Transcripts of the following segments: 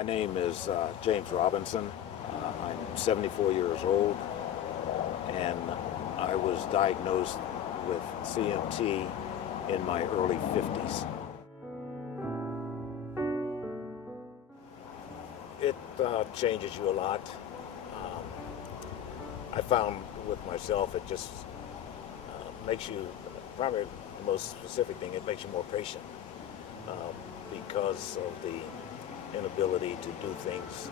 My name is James Robinson. I'm 74 years old, and I was diagnosed with CMT in my early 50s. It changes you a lot. I found with myself it just makes you, probably the most specific thing, it makes you more patient because of the inability to do things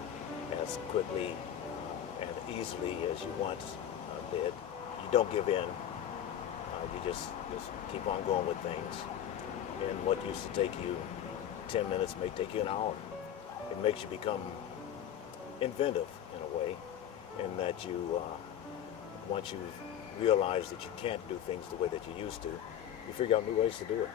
as quickly and easily as you once did. You don't give in. You just keep on going with things. And what used to take you 10 minutes may take you an hour. It makes you become inventive in a way, in that you, once you realize that you can't do things the way that you used to, you figure out new ways to do it.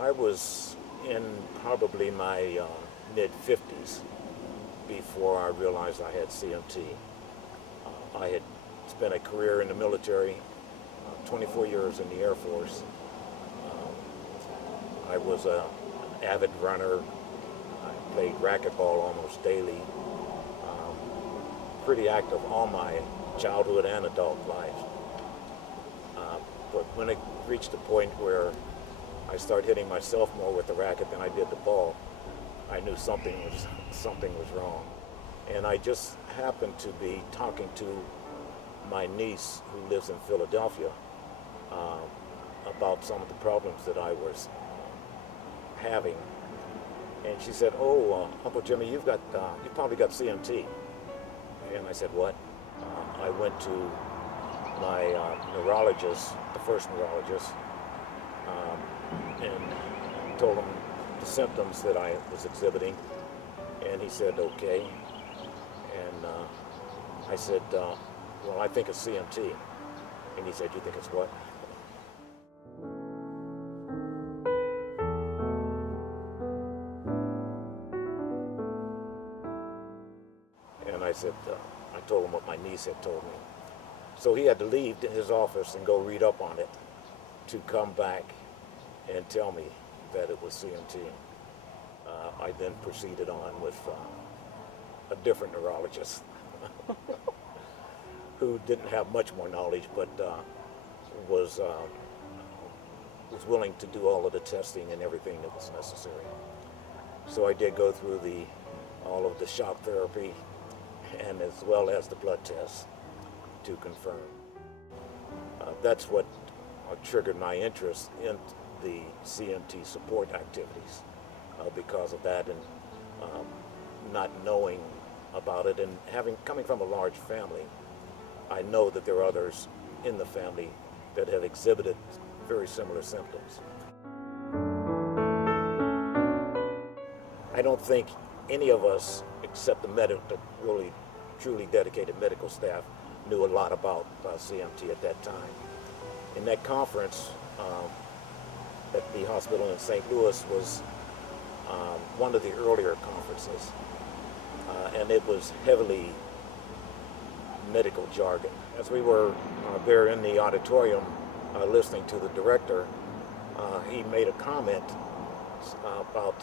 I was in probably my mid-50s before I realized I had CMT. I had spent a career in the military, 24 years in the Air Force. I was an avid runner. I played racquetball almost daily. Pretty active all my childhood and adult life. But when it reached the point where I started hitting myself more with the racket than I did the ball, I knew something was wrong. And I just happened to be talking to my niece, who lives in Philadelphia, about some of the problems that I was having. And she said, "Oh, Uncle Jimmy, you probably got CMT." And I said, "What?" I went to my neurologist, the first neurologist, and told him the symptoms that I was exhibiting, and he said, "Okay." And I said, "Well, I think it's CMT." And he said, "You think it's what?" And I said, I told him what my niece had told me. So he had to leave his office and go read up on it to come back and tell me that it was CMT. I then proceeded on with a different neurologist who didn't have much more knowledge, but was willing to do all of the testing and everything that was necessary. So I did go through all of the shock therapy and as well as the blood tests to confirm. That's what triggered my interest in the CMT support activities because of that, and not knowing about it, and coming from a large family, I know that there are others in the family that have exhibited very similar symptoms. I don't think any of us, except the really truly dedicated medical staff, knew a lot about CMT at that time. In that conference at the hospital in St. Louis was one of the earlier conferences, and it was heavily medical jargon. As we were there in the auditorium listening to the director, he made a comment about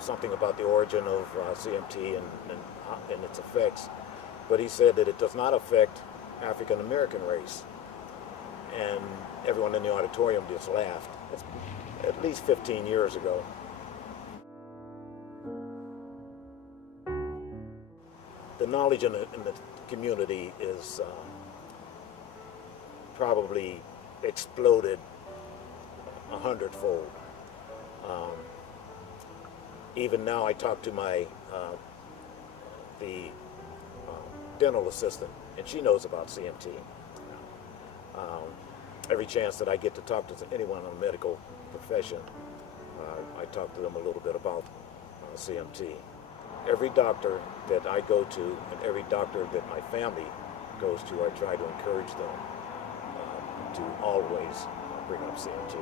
something about the origin of CMT and its effects, but he said that it does not affect African American race, and everyone in the auditorium just laughed. It's at least 15 years ago. The knowledge in the community is probably exploded 100-fold. Even now, I talk to the dental assistant, and she knows about CMT. Every chance that I get to talk to anyone in the medical profession, I talk to them a little bit about CMT. Every doctor that I go to and every doctor that my family goes to, I try to encourage them to always bring up CMT.